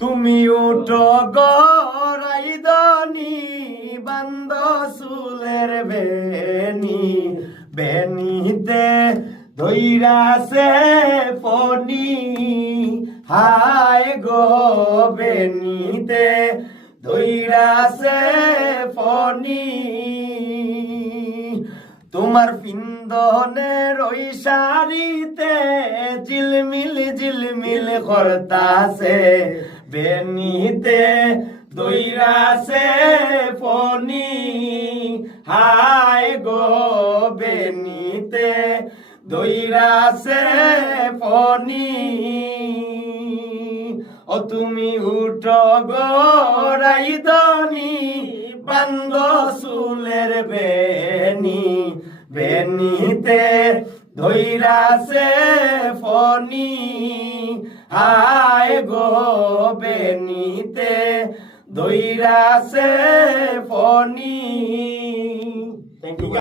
তুমি উঠো গরাইদনি বান্দ চুলের বেনিতে ধৈরাছে ফনি হায় গো বেনিতে ধৈরাছে ফনি তোমার পিন্দনের ওই শাড়িতে ঝিলমিল করতাছে বেনিতে দইরাছে ফনি হায় গো বেনিতে দইরাছে ফনি ও তুমি উঠো গো রাইদনি বান্দ চুলের বেনিতে ধৈরাছে ফনি হায় গো বেনিতে ধৈরাছে ফনি।